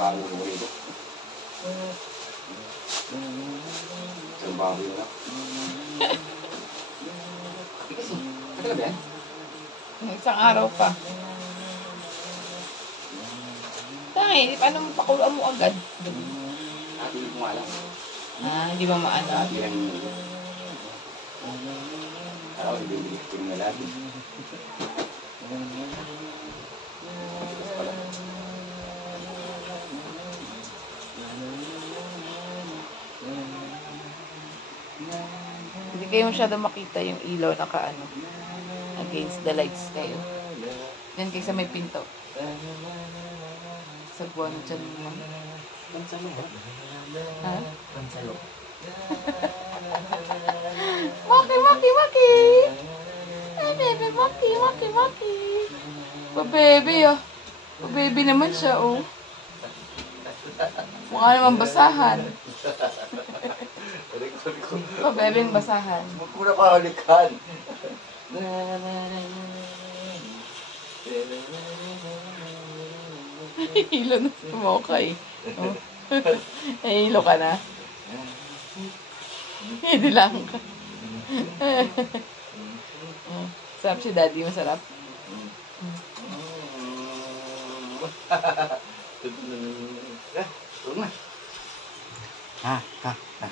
bago ko ito. Isang bago yun lang. Kasi, katagal ba yan? Isang araw pa. Tangi, paano mo pakuluan mo agad? Hindi ko nga alam. Hindi ba maano? Yan. Araw, ibibigay ko na lagi. Hindi kayo masyado makita yung ilaw na kaano. Against the lights kayo. Yan kayo sa may pinto. Sa buwan na dyan lang. Pansalo ba? Ha? Pansalo. Maki, maki, maki! Ay, baby, maki, maki, maki! Pa-baby, ah. Pa-baby naman siya, oh. Mukha naman basahan. Pa-baby yung basahan. Huwag mo na kahalikan. Hilo na si Mokay. Oh. Hilo ka na. Hindi lang ka. Sarap si Daddy, masarap. Ha, ha, ha.